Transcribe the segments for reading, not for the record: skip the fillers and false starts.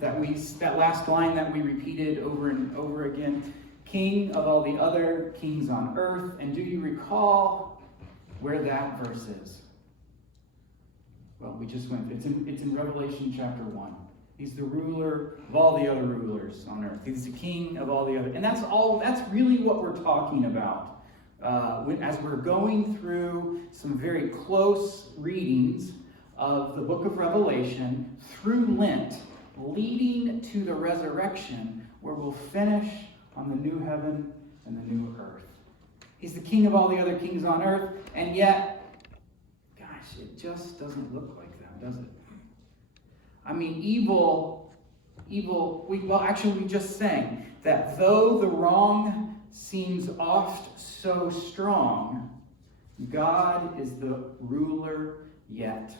that last line that we repeated over and over again, King of all the other kings on earth. And do you recall where that verse is? Well, we just went. It's in Revelation chapter 1. He's the ruler of all the other rulers on earth. He's the king of all the other. And that's really what we're talking about. As we're going through some very close readings of the book of Revelation through Lent, leading to the resurrection, where we'll finish on the new heaven and the new earth. He's the king of all the other kings on earth, and yet, gosh, it just doesn't look like that, does it? I mean, evil, we just sang that though the wrong seems oft so strong, God is the ruler yet.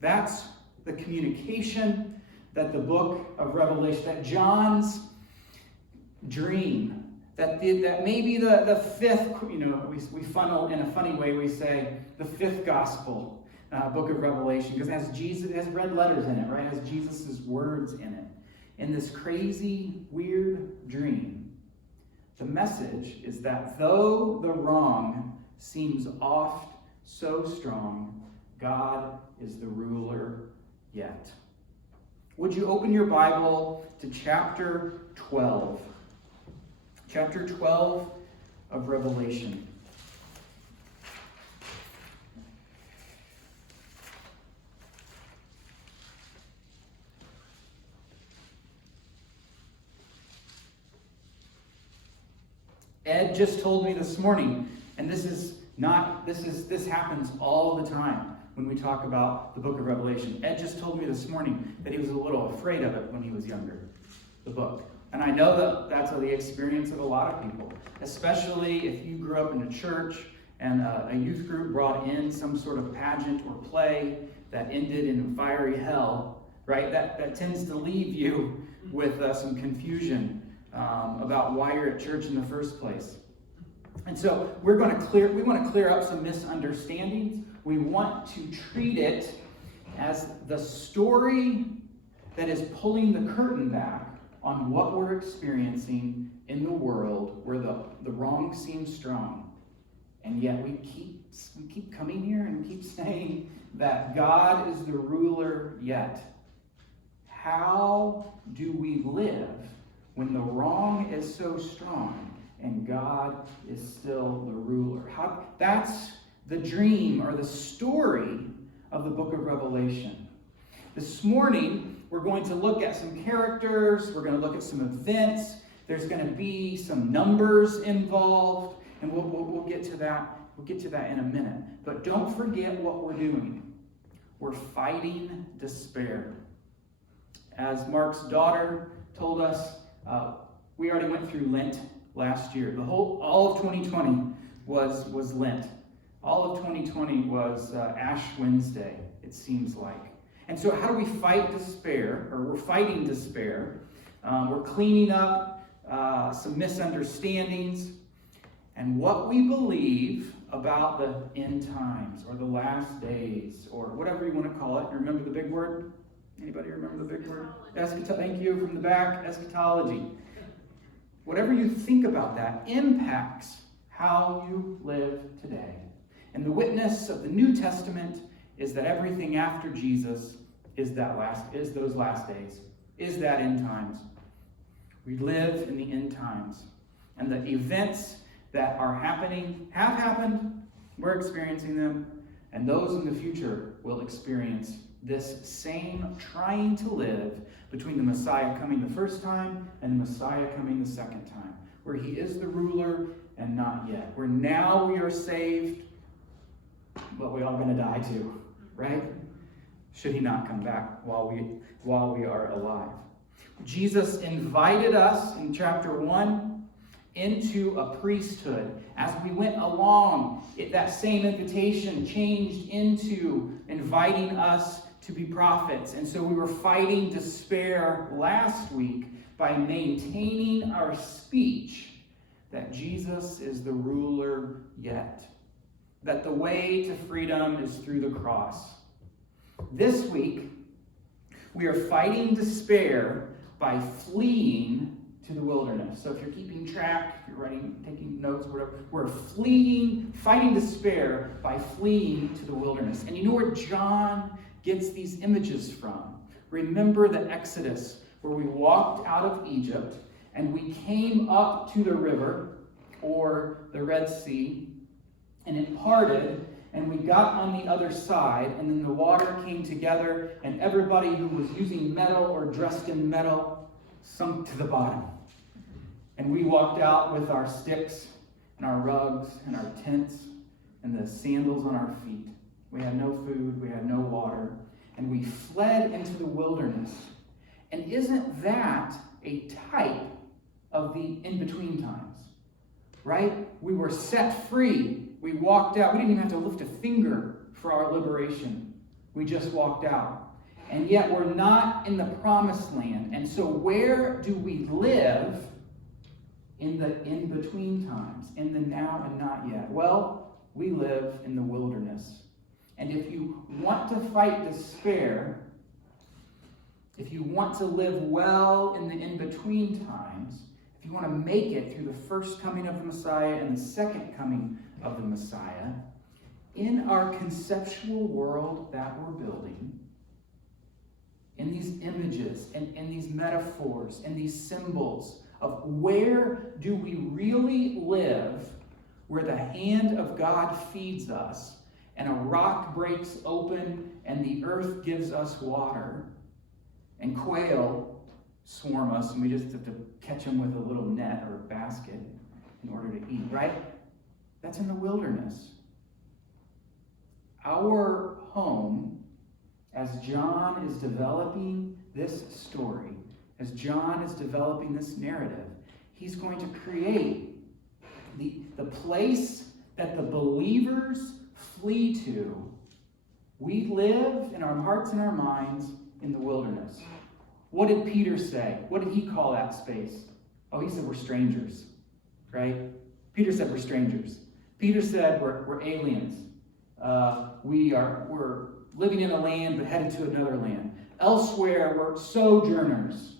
That's the communication that the book of Revelation, that John's dream, that maybe the fifth, we funnel in a funny way, we say the fifth gospel, book of Revelation, because it has red letters in it, right? It has Jesus' words in it. In this crazy, weird dream, the message is that though the wrong seems oft so strong, God is the ruler yet. Would you open your Bible to chapter 12? Chapter 12 of Revelation. Ed just told me this morning, and this happens all the time when we talk about the book of Revelation. Ed just told me this morning that he was a little afraid of it when he was younger, the book. And I know that that's the experience of a lot of people, especially if you grew up in a church and a youth group brought in some sort of pageant or play that ended in fiery hell, right? That tends to leave you with some confusion about why you're at church in the first place. And so we want to clear up some misunderstandings. We want to treat it as the story that is pulling the curtain back on what we're experiencing in the world where the wrong seems strong. And yet we keep coming here and keep saying that God is the ruler yet. How do we live when the wrong is so strong and God is still the ruler? That's the dream or the story of the book of Revelation. This morning, we're going to look at some characters. We're going to look at some events. There's going to be some numbers involved, and we'll get to that. We'll get to that in a minute. But don't forget what we're doing. We're fighting despair. As Mark's daughter told us, we already went through Lent last year. All of 2020 was Lent. All of 2020 was Ash Wednesday, it seems like. And so how do we fight despair? Or we're fighting despair. We're cleaning up some misunderstandings and what we believe about the end times or the last days or whatever you want to call it. You remember the big word? Anybody remember the big word? Thank you from the back. Eschatology. Whatever you think about that impacts how you live today. And the witness of the New Testament is that everything after Jesus is those last days, is that end times. We live in the end times. And the events that are happening have happened, we're experiencing them, and those in the future will experience this same trying to live between the Messiah coming the first time and the Messiah coming the second time, where he is the ruler and not yet. Where now we are saved, but we're all going to die too, right? Should he not come back while we are alive. Jesus invited us in chapter 1 into a priesthood. As we went along, that same invitation changed into inviting us to be prophets. And so we were fighting despair last week by maintaining our speech that Jesus is the ruler yet. That the way to freedom is through the cross. This week, We are fighting despair by fleeing to the wilderness. So if you're keeping track, if you're taking notes, whatever, we're fighting despair by fleeing to the wilderness. And you know where John gets these images from? Remember the Exodus, where we walked out of Egypt and we came up to the river, or the Red Sea, and it parted, and we got on the other side, and then the water came together, and everybody who was using metal or dressed in metal sunk to the bottom. And we walked out with our sticks and our rugs and our tents and the sandals on our feet. We had no food, we had no water, and we fled into the wilderness. And isn't that a type of the in-between times? Right? We were set free. We walked out. We didn't even have to lift a finger for our liberation. We just walked out. And yet we're not in the promised land. And so where do we live in the in-between times, in the now and not yet? Well, we live in the wilderness. And if you want to fight despair, if you want to live well in the in-between times, if you want to make it through the first coming of the Messiah and the second coming of the Messiah, in our conceptual world that we're building, in these images and in these metaphors and these symbols of where do we really live, where the hand of God feeds us and a rock breaks open and the earth gives us water and quail swarm us and we just have to catch them with a little net or a basket in order to eat, right? That's in the wilderness. Our home, as John is developing this story, as John is developing this narrative, he's going to create the place that the believers flee to. We live in our hearts and our minds in the wilderness. What did Peter say? What did he call that space? Oh, he said we're strangers, right? Peter said we're strangers. Peter said we're aliens. We're living in a land but headed to another land. Elsewhere, we're sojourners.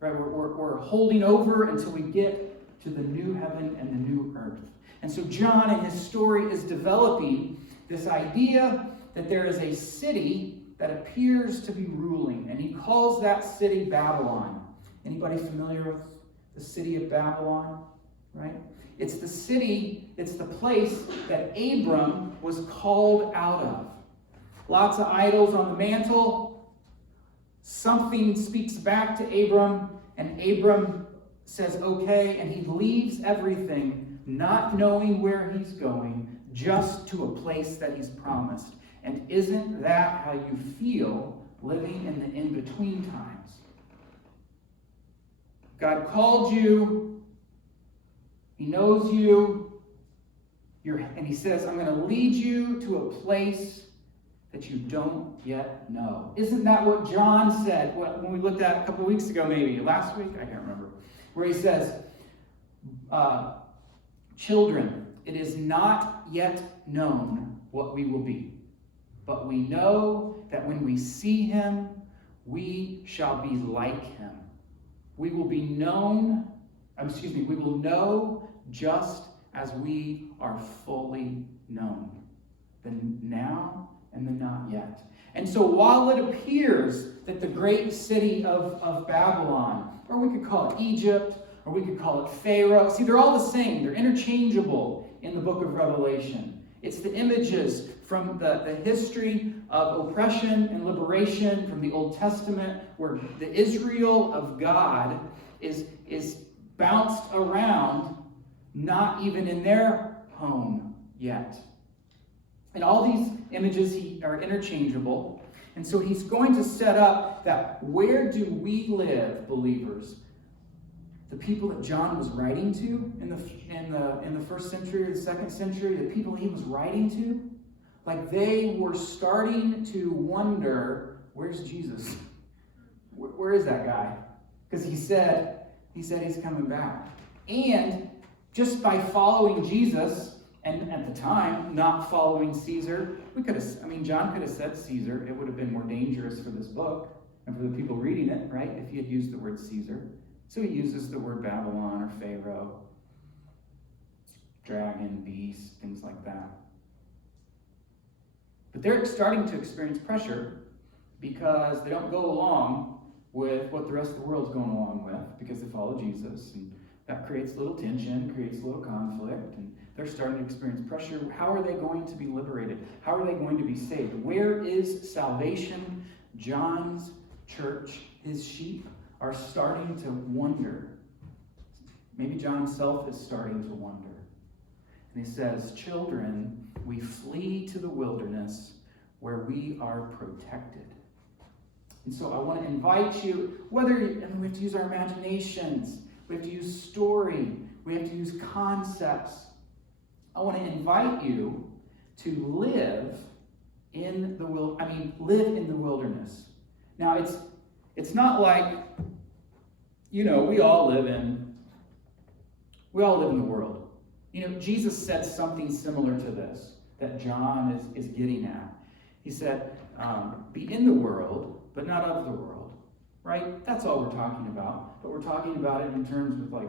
Right? We're holding over until we get to the new heaven and the new earth. And so John in his story is developing this idea that there is a city that appears to be ruling, and he calls that city Babylon. Anybody familiar with the city of Babylon? Right? It's the city, it's the place that Abram was called out of. Lots of idols on the mantle. Something speaks back to Abram, and Abram says, okay, and he leaves everything, not knowing where he's going, just to a place that he's promised. And isn't that how you feel living in the in-between times? God called you. He knows you. And he says, I'm going to lead you to a place that you don't yet know. Isn't that what John said when we looked at a couple of weeks ago, maybe? Last week? I can't remember. Where he says, children, it is not yet known what we will be. But we know that when we see him, we shall be like him. We will know just as we are fully known. The now and the not yet. And so while it appears that the great city of Babylon, or we could call it Egypt, or we could call it Pharaoh, see, they're all the same. They're interchangeable in the book of Revelation. It's the images from the history of oppression and liberation from the Old Testament, where the Israel of God is bounced around, not even in their home yet. And all these images are interchangeable. And so he's going to set up that where do we live, believers? The people that John was writing to in the first century or the second century, the people he was writing to, like they were starting to wonder, where's Jesus? Where is that guy? Because he said he's coming back. And just by following Jesus And at the time, not following Caesar, John could have said Caesar. It would have been more dangerous for this book and for the people reading it, right, if he had used the word Caesar. So he uses the word Babylon or Pharaoh, dragon, beast, things like that. But they're starting to experience pressure because they don't go along with what the rest of the world's going along with because they follow Jesus. And that creates a little tension, creates a little conflict, and they're starting to experience pressure. How are they going to be liberated? How are they going to be saved? Where is salvation? John's church, his sheep, are starting to wonder. Maybe John himself is starting to wonder. And he says, children, we flee to the wilderness where we are protected. And so I want to invite you, we have to use our imaginations, we have to use story, we have to use concepts. I want to invite you to live in the wilderness. Now it's not like, we all live in the world. Jesus said something similar to this that John is getting at. He said, be in the world, but not of the world. Right? That's all we're talking about. But we're talking about it in terms of like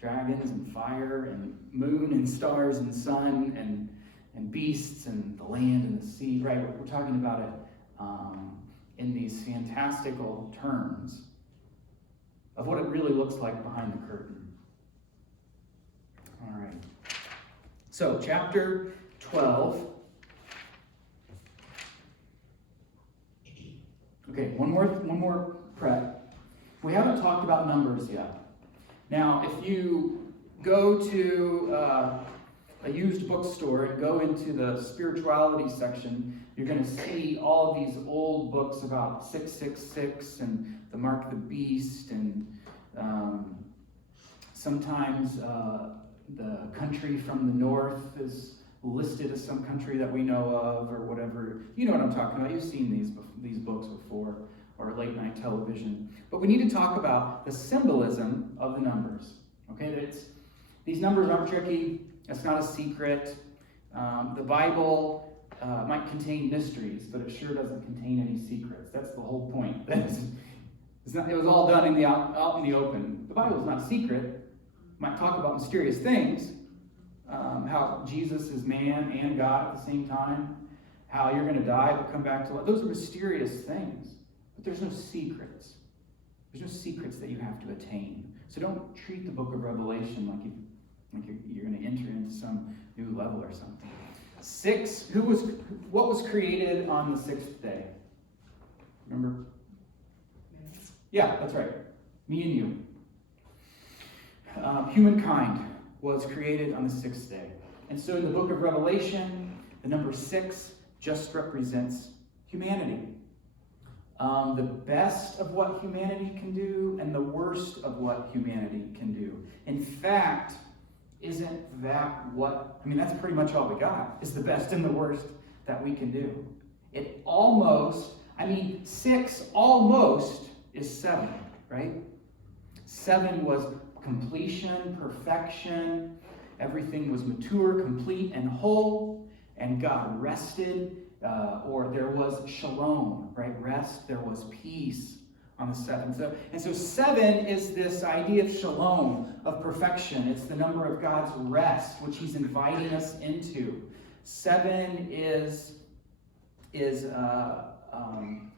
dragons and fire and moon and stars and sun and beasts and the land and the sea. Right? We're talking about it in these fantastical terms of what it really looks like behind the curtain. All right. So, chapter 12. Okay, one more prep. We haven't talked about numbers yet. Now, if you go to a used bookstore and go into the spirituality section, you're going to see all of these old books about 666 and the Mark of the Beast, and sometimes the country from the north is listed as some country that we know of or whatever. You know what I'm talking about. You've seen these books before, or late night television. But we need to talk about the symbolism of the numbers. Okay, these numbers aren't tricky. It's not a secret. The Bible might contain mysteries, but it sure doesn't contain any secrets. That's the whole point. It was all done out in the open. The Bible is not secret. It might talk about mysterious things. How Jesus is man and God at the same time. How you're going to die but come back to life. Those are mysterious things. But there's no secrets. There's no secrets that you have to attain. So don't treat the book of Revelation like you're going to enter into some new level or something. What was created on the sixth day? Remember? Yeah, that's right. Me and you. Humankind was created on the sixth day. And so in the book of Revelation, the number 6 just represents humanity. The best of what humanity can do and the worst of what humanity can do. In fact, isn't that that's pretty much all we got, is the best and the worst that we can do. 6 almost is 7, right? 7 was completion, perfection, everything was mature, complete, and whole, and God rested, or there was shalom, right? Rest, there was peace on the 7th. So 7 is this idea of shalom, of perfection. It's the number of God's rest, which he's inviting us into. 7 is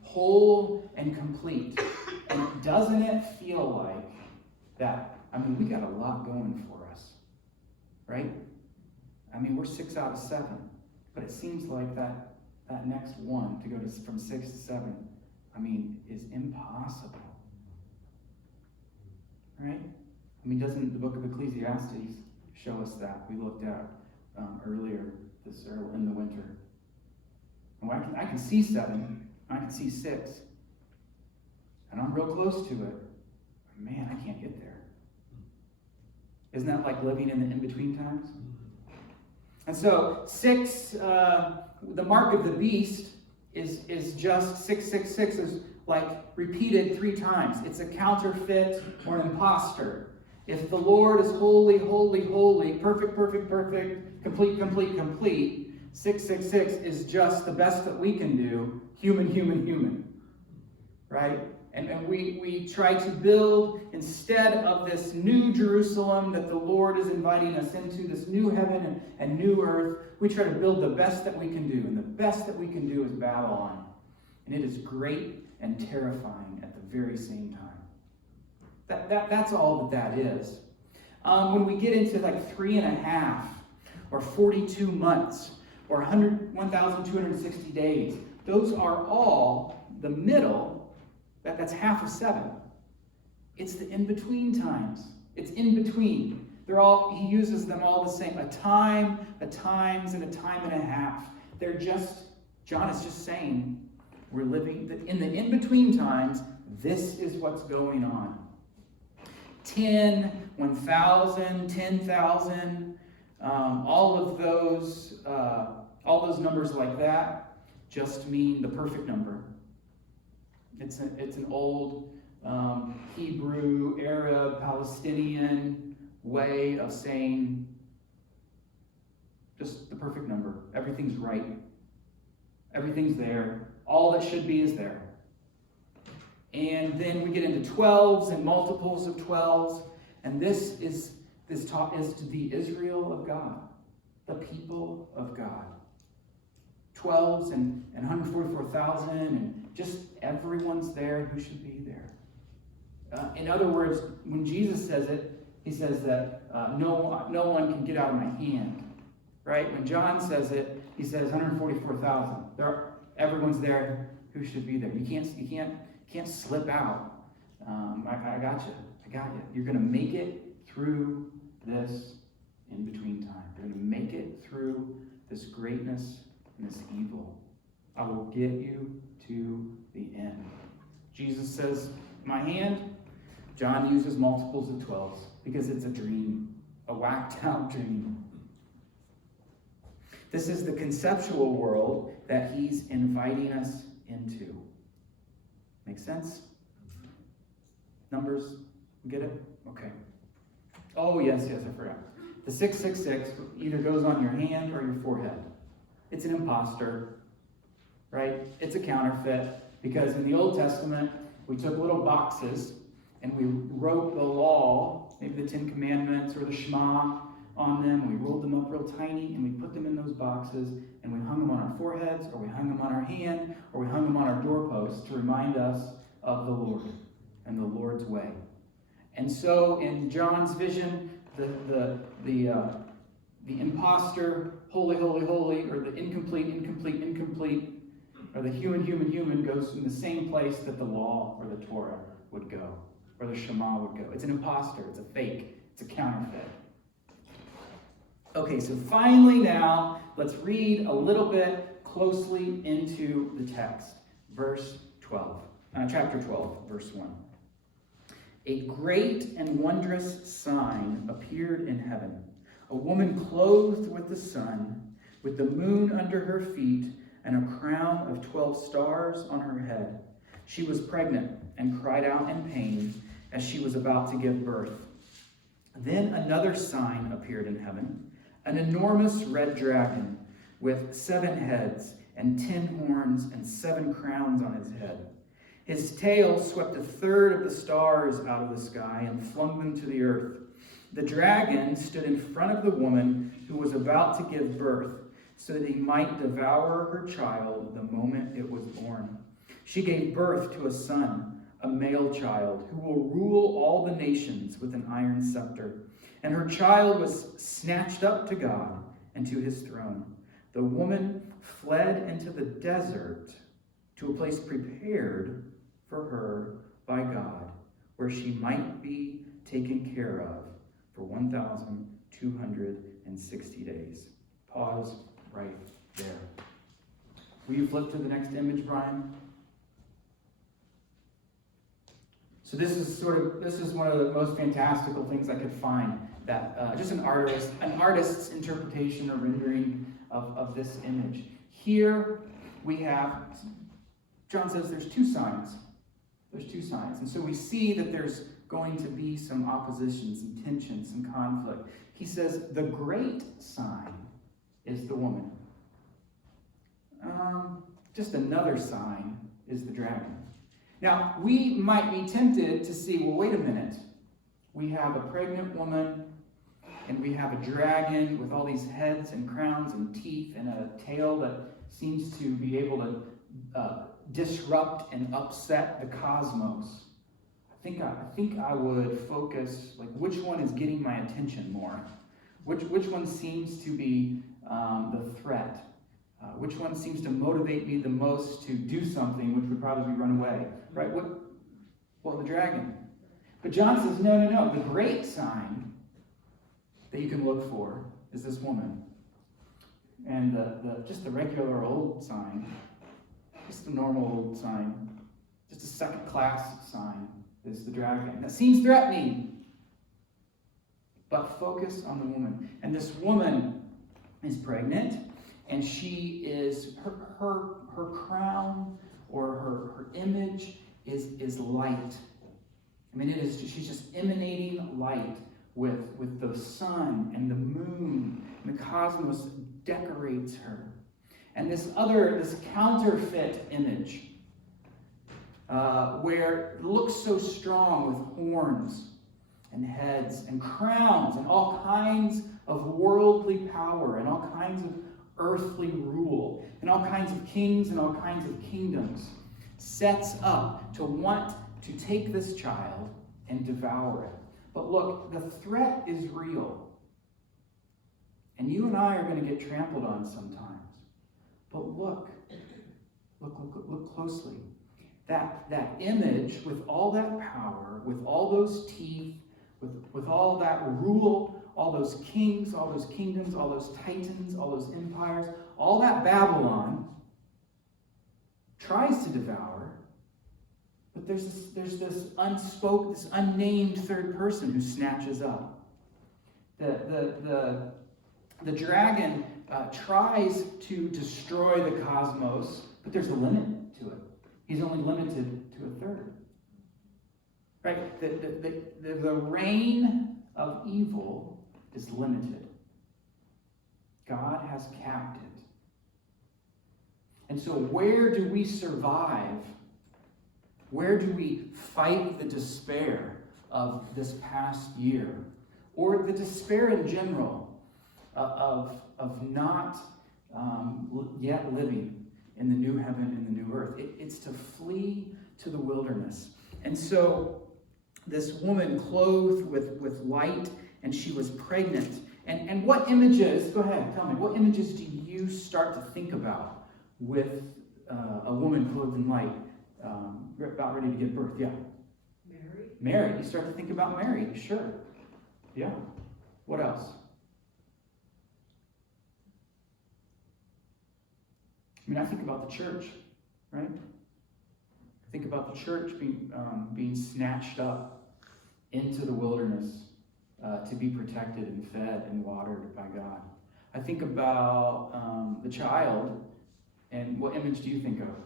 whole and complete. And doesn't it feel like that? We got a lot going for us, right? We're 6 out of 7, but it seems like that next one to go from 6 to 7, is impossible, right? Doesn't the book of Ecclesiastes show us that? We looked at earlier in the winter. And I can see 7, I can see 6, and I'm real close to it. Man, I can't get there. Isn't that like living in the in-between times? And so 6, the mark of the beast is just 666, is like repeated 3 times. It's a counterfeit or an imposter. If the Lord is holy, holy, holy, perfect, perfect, perfect, complete, complete, complete. 666 is just the best that we can do, human, human, human. Right? And we try to build, instead of this new Jerusalem that the Lord is inviting us into, this new heaven and new earth, we try to build the best that we can do. And the best that we can do is Babylon. And it is great and terrifying at the very same time. That's all that is. When we get into like 3.5 or 42 months or 1,260 days, those are all the middle. That's half of 7. It's the in-between times. It's in between. He uses them all the same. A time, a times, and a time and a half. John is just saying, we're living in the in-between times. This is what's going on. 10, 1,000, 10,000, all of those numbers like that just mean the perfect number. It's an old Hebrew, Arab, Palestinian way of saying just the perfect number. Everything's right. Everything's there. All that should be is there. And then we get into 12s and multiples of 12s. And this talk is to the Israel of God, the people of God. 12s and 144,000 and just everyone's there who should be there. In other words, when Jesus says it, he says that no one can get out of my hand. Right? When John says it, he says 144,000. Everyone's there who should be there. You can't slip out. I got you. I got you. You're going to make it through this in-between time. You're going to make it through this greatness and this evil. I will get you to the end. Jesus says, my hand. John uses multiples of 12s because it's a dream, a whacked out dream. This is the conceptual world that he's inviting us into. Make sense? Numbers? Get it? Okay. Oh, yes, I forgot. The 666 either goes on your hand or your forehead. It's an imposter, right? It's a counterfeit, because in the Old Testament, we took little boxes and we wrote the law, maybe the 10 Commandments or the Shema on them. We rolled them up real tiny and we put them in those boxes and we hung them on our foreheads, or we hung them on our hand, or we hung them on our doorposts to remind us of the Lord and the Lord's way. And so in John's vision, the imposter, holy, holy, holy, or the incomplete, incomplete, incomplete, or the human, human, human goes in the same place that the law or the Torah would go, or the Shema would go. It's an imposter, it's a fake, it's a counterfeit. Okay, so finally now, let's read a little bit closely into the text. Chapter 12, verse 1. A great and wondrous sign appeared in heaven. A woman clothed with the sun, with the moon under her feet, and a crown of 12 stars on her head. She was pregnant and cried out in pain as she was about to give birth. Then another sign appeared in heaven, an enormous red dragon with 7 heads and 10 horns and 7 crowns on his head. His tail swept 1/3 of the stars out of the sky and flung them to the earth. The dragon stood in front of the woman who was about to give birth, so that he might devour her child the moment it was born. She gave birth to a son, a male child, who will rule all the nations with an iron scepter. And her child was snatched up to God and to his throne. The woman fled into the desert to a place prepared for her by God, where she might be taken care of for 1,260 days. Pause right there. Will you flip to the next image, Brian? So this is one of the most fantastical things I could find, that just an artist's interpretation or rendering of this image. Here we have, John says there's 2 signs. There's 2 signs. And so we see that there's going to be some opposition, some tension, some conflict. He says the great sign is the woman. Just another sign is the dragon. Now, we might be tempted to see, well, wait a minute. We have a pregnant woman, and we have a dragon with all these heads and crowns and teeth and a tail that seems to be able to disrupt and upset the cosmos. I think I would focus, like, which one is getting my attention more? Which one seems to be the threat? Which one seems to motivate me the most to do something, which would probably run away, right? Well, the dragon. But John says, no. The great sign that you can look for is this woman. And just the regular old sign, just the normal old sign, just a second-class sign is the dragon. That seems threatening, but focus on the woman. And this woman is pregnant, and she is, her crown or her image is light. I mean, she's just emanating light with the sun and the moon, and the cosmos decorates her. And this counterfeit image, where it looks so strong with horns and heads and crowns and all kinds of worldly power and all kinds of earthly rule and all kinds of kings and all kinds of kingdoms, sets up to want to take this child and devour it. But look, the threat is real. And you and I are going to get trampled on sometimes. But look closely. That image with all that power, with all those teeth, with all that rule, all those kings, all those kingdoms, all those titans, all those empires, all that Babylon tries to devour. But there's this unspoken, this unnamed third person who snatches up. The dragon tries to destroy the cosmos, but there's a limit to it. He's only limited to a third. Right? The reign of evil is limited. God has capped it. And so where do we survive? Where do we fight the despair of this past year? Or the despair in general of not yet living in the new heaven and the new earth? It's to flee to the wilderness. And so this woman clothed with light, and she was pregnant. And what images, go ahead, tell me, what images do you start to think about with a woman clothed in light, about ready to give birth? Yeah. Mary. You start to think about Mary, sure. Yeah. What else? I mean, I think about the church, right? I think about the church being snatched up into the wilderness to be protected and fed and watered by God. I think about the child, and what image do you think of?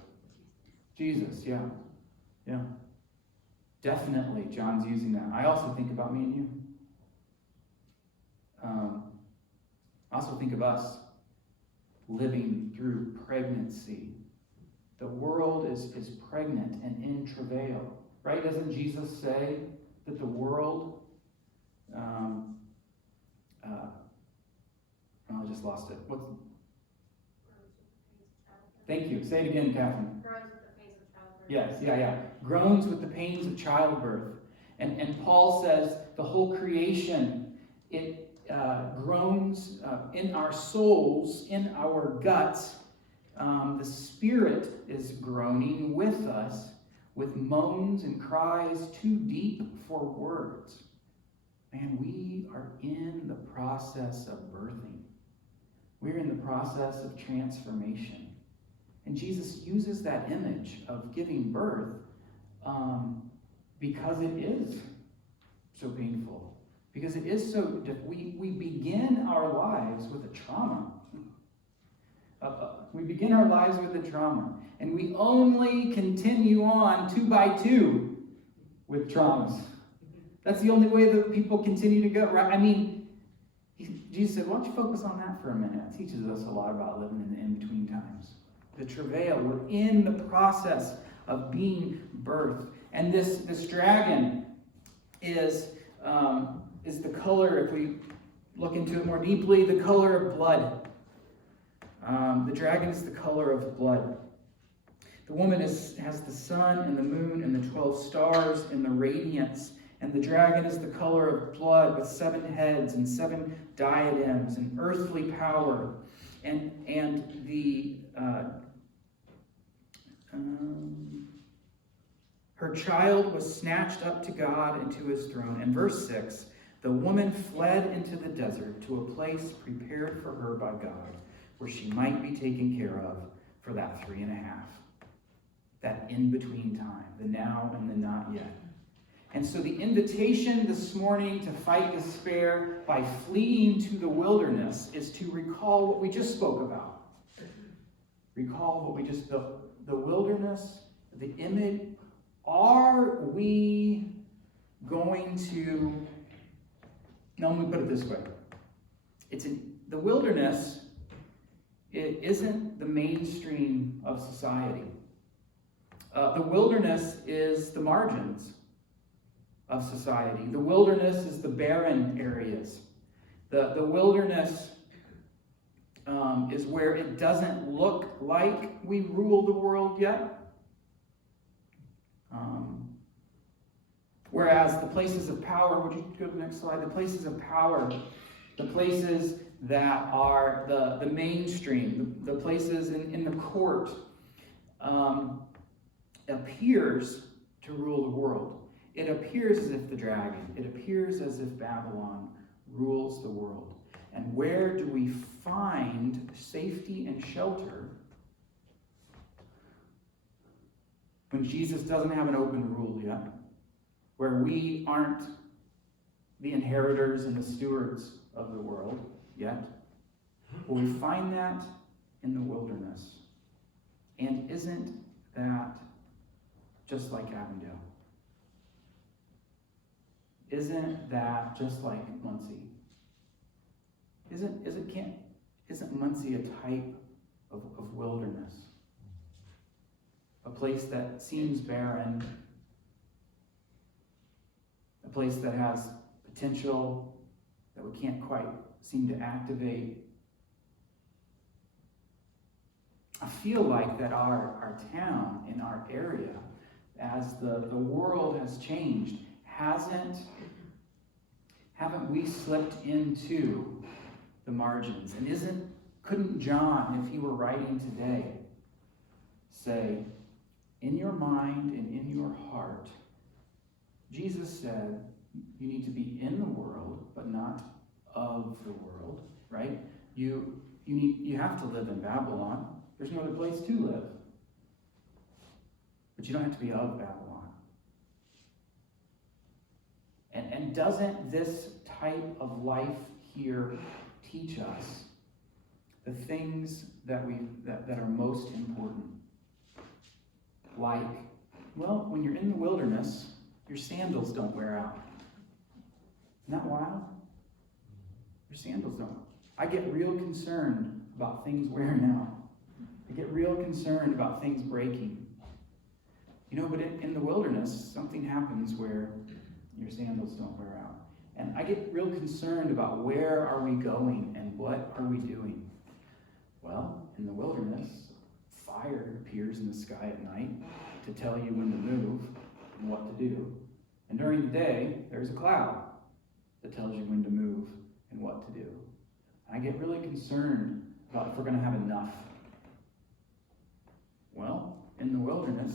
Jesus, yeah. Definitely, John's using that. I also think about me and you. I also think of us living through pregnancy. The world is pregnant and in travail, right? Doesn't Jesus say that the world, I just lost it. Thank you. Say it again, Catherine. Groans with the pains of childbirth. Yes, yeah. Groans with the pains of childbirth. And Paul says the whole creation, it groans in our souls, in our guts. The Spirit is groaning with us with moans and cries too deep for words. Man, we are in the process of birthing. We're in the process of transformation. And Jesus uses that image of giving birth because it is so painful. Because it is so difficult. We begin our lives with a trauma. We begin our lives with a trauma. And we only continue on 2 by 2 with traumas. That's the only way that people continue to go, right? I mean, Jesus said, why don't you focus on that for a minute? It teaches us a lot about living in the in-between times. The travail, we're in the process of being birthed. And this dragon is the color, if we look into it more deeply, the color of blood. The dragon is the color of blood. The woman has the sun and the moon and the 12 stars in the radiance. And the dragon is the color of blood with 7 heads and 7 diadems and earthly power. And her child was snatched up to God and to his throne. And verse 6, the woman fled into the desert to a place prepared for her by God, where she might be taken care of for that 3.5. That in-between time, the now and the not yet. And so the invitation this morning to fight despair by fleeing to the wilderness is to recall what we just spoke about. Recall what we just, the wilderness, the image. Are we going to, now let me put it this way. The wilderness, it isn't the mainstream of society. The wilderness is the margins of society. The wilderness is the barren areas. The wilderness is where it doesn't look like we rule the world yet. Whereas the places of power, would you go to the next slide? The places of power, the places that are the mainstream, the places in the court, appears to rule the world. It appears as if the dragon, it appears as if Babylon rules the world. And where do we find safety and shelter when Jesus doesn't have an open rule yet? Where we aren't the inheritors and the stewards of the world yet? Well, we find that in the wilderness. And isn't that just like Avondale? Isn't that just like Muncie? Isn't Muncie a type of wilderness? A place that seems barren, a place that has potential that we can't quite seem to activate. I feel like that our town in our area, as the world has changed, haven't we slipped into the margins? And couldn't John, if he were writing today, say, in your mind and in your heart, Jesus said, you need to be in the world, but not of the world, right? You have to live in Babylon. There's no other place to live. But you don't have to be of Babylon. And doesn't this type of life here teach us the things that are most important? Like, well, when you're in the wilderness, your sandals don't wear out. Isn't that wild? Your sandals don't. I get real concerned about things wearing out. I get real concerned about things breaking. But in the wilderness, something happens where your sandals don't wear out. And I get real concerned about where are we going and what are we doing. Well, in the wilderness, fire appears in the sky at night to tell you when to move and what to do. And during the day, there's a cloud that tells you when to move and what to do. I get really concerned about if we're going to have enough. Well, in the wilderness,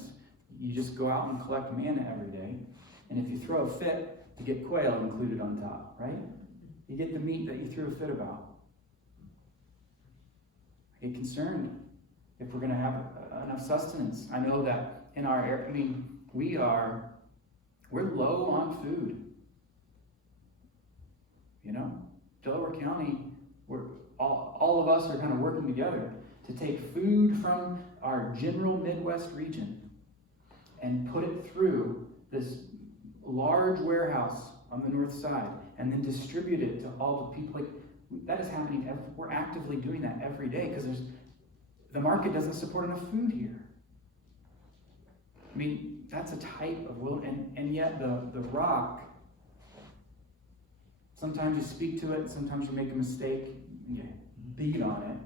you just go out and collect manna every day. And if you throw a fit, you get quail included on top, right? You get the meat that you threw a fit about. I get concerned if we're going to have enough sustenance. I know that in our area, we're low on food. Delaware County, all of us are kind of working together to take food from our general Midwest region and put it through this large warehouse on the north side and then distribute it to all the people. That is happening. We're actively doing that every day because the market doesn't support enough food here. I mean, that's a type of wilderness, and yet the rock, sometimes you speak to it, sometimes you make a mistake, and you beat on it,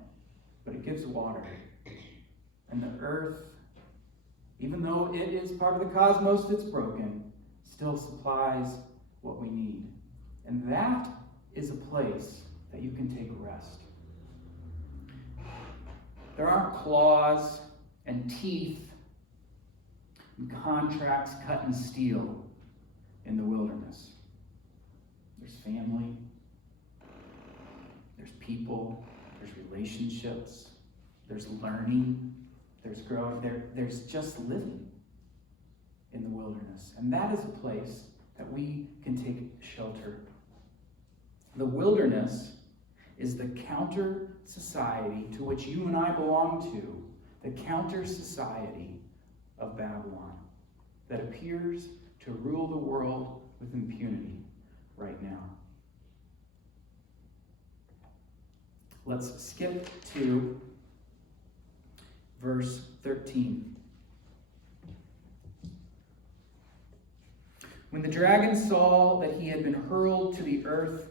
but it gives water. And the earth, even though it is part of the cosmos that's broken, still supplies what we need. And that is a place that you can take rest. There aren't claws and teeth and contracts cut in steel in the wilderness. There's family, there's people, there's relationships, there's learning, there's growing, there's just living in the wilderness. And that is a place that we can take shelter. The wilderness is the counter society to which you and I belong to, the counter society of Babylon that appears to rule the world with impunity right now. Let's skip to verse 13. When the dragon saw that he had been hurled to the earth,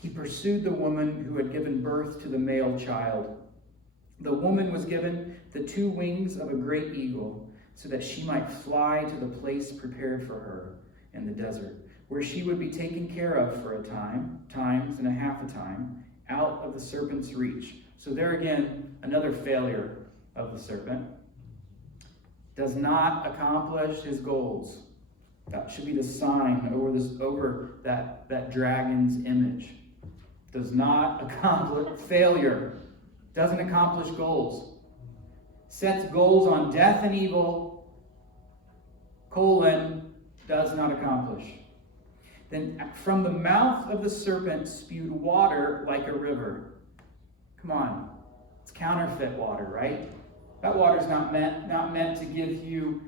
he pursued the woman who had given birth to the male child. The woman was given the 2 wings of a great eagle, so that she might fly to the place prepared for her in the desert, where she would be taken care of for a times and a half a time, out of the serpent's reach. So there again, another failure of the serpent. Does not accomplish his goals. That should be the sign over that dragon's image. Does not accomplish failure. Doesn't accomplish goals. Sets goals on death and evil, does not accomplish. Then from the mouth of the serpent spewed water like a river. Come on. It's counterfeit water, right? That water's not meant to give you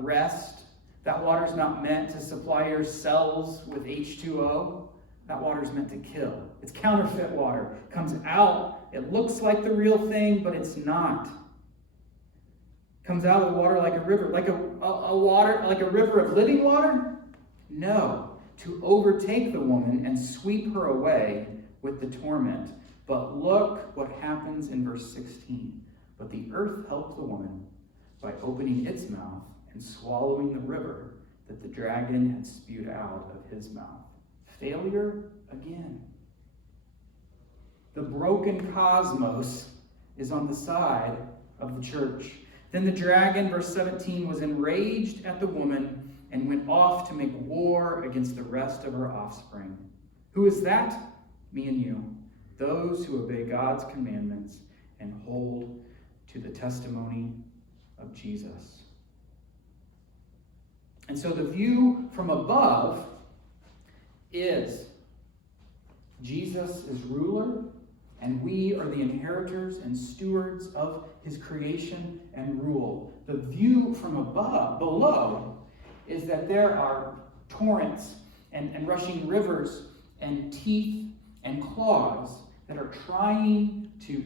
rest. That water's not meant to supply your cells with H2O. That water's meant to kill. It's counterfeit water. It comes out, it looks like the real thing, but it's not. It comes out of the water like a river. Like a river of living water? No. To overtake the woman and sweep her away with the torment. But look what happens in verse 16. But the earth helped the woman by opening its mouth and swallowing the river that the dragon had spewed out of his mouth. Failure again. The broken cosmos is on the side of the church. Then the dragon, verse 17, was enraged at the woman and went off to make war against the rest of her offspring. Who is that? Me and you. Those who obey God's commandments and hold to the testimony of Jesus. And so the view from above is Jesus is ruler, and we are the inheritors and stewards of his creation and rule. The view from below, is that there are torrents and rushing rivers and teeth and claws that are trying to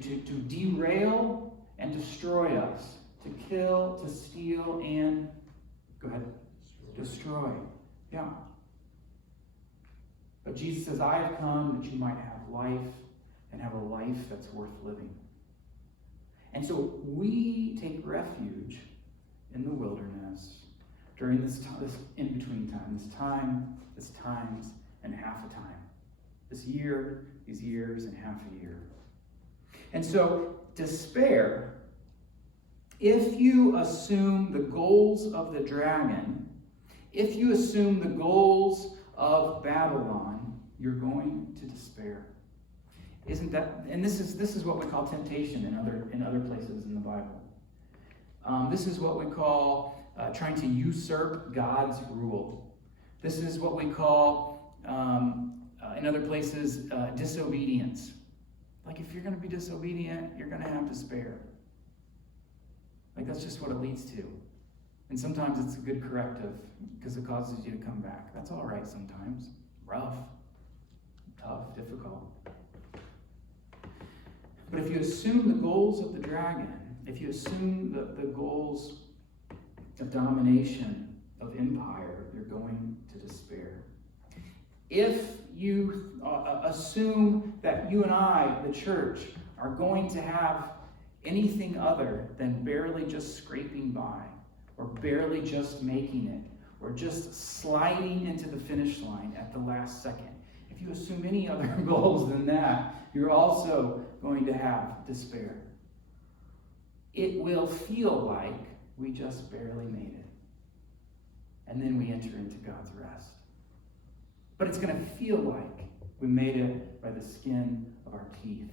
derail and destroy us, to kill, to steal, and go ahead, destroy. Yeah. But Jesus says, I have come that you might have life and have a life that's worth living. And so we take refuge in the wilderness during this in-between time, this times and half a time. This year, these years, and half a year. And so despair, if you assume the goals of the dragon, if you assume the goals of Babylon, you're going to despair. Isn't that? And this is what we call temptation in other places in the Bible. This is what we call trying to usurp God's rule. This is what we call in other places disobedience. Like if you're going to be disobedient, you're going to have despair. Like that's just what it leads to. And sometimes it's a good corrective because it causes you to come back. That's all right sometimes. Rough, tough, difficult. But if you assume the goals of the dragon, if you assume the goals of domination, of empire, you're going to despair. If you assume that you and I, the church, are going to have anything other than barely just scraping by, or barely just making it, or just sliding into the finish line at the last second, if you assume any other goals than that, you're also going to have despair. It will feel like we just barely made it. And then we enter into God's rest. But it's going to feel like we made it by the skin of our teeth.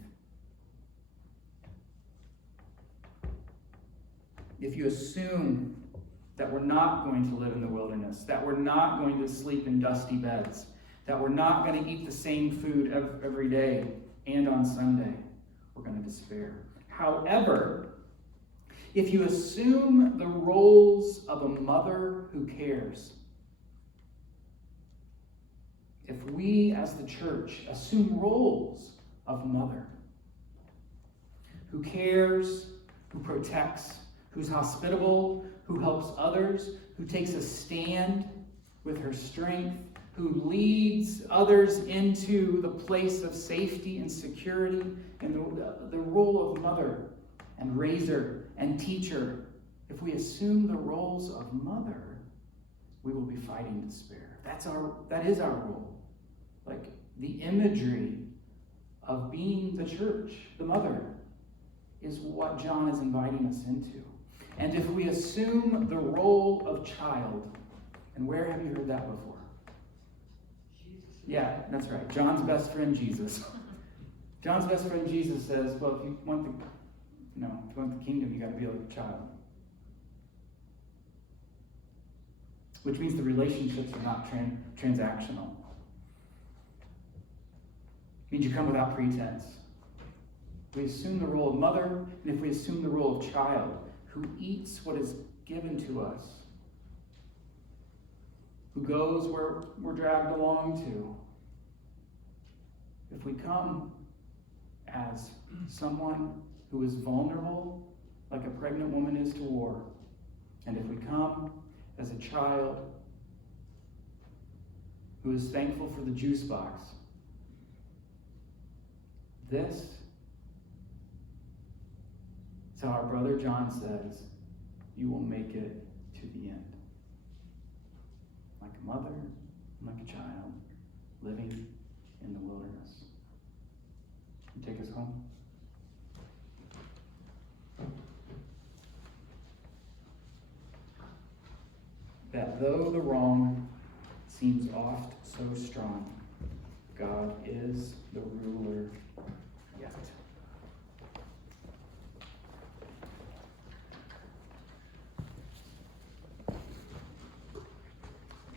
If you assume that we're not going to live in the wilderness, that we're not going to sleep in dusty beds, that we're not going to eat the same food every day and on Sunday, we're going to despair. However, if you assume the roles of a mother who cares, if we as the church assume roles of mother who cares, who protects, who's hospitable, who helps others, who takes a stand with her strength, who leads others into the place of safety and security, and the role of mother and raiser and teacher, if we assume the roles of mother, we will be fighting despair. That is our role. Like the imagery of being the church, the mother, is what John is inviting us into. And if we assume the role of child, and where have you heard that before? Jesus. Yeah, that's right. John's best friend, Jesus. John's best friend, Jesus, says, well, if you want the kingdom, you got to be like a child. Which means the relationships are not transactional. It means you come without pretense. We assume the role of mother, and if we assume the role of child, who eats what is given to us, who goes where we're dragged along to, if we come as someone who is vulnerable, like a pregnant woman is to war, and if we come as a child who is thankful for the juice box, this is how our brother John says, you will make it to the end. Like a mother, like a child, living in the wilderness. You take us home? That though the wrong seems oft so strong, God is the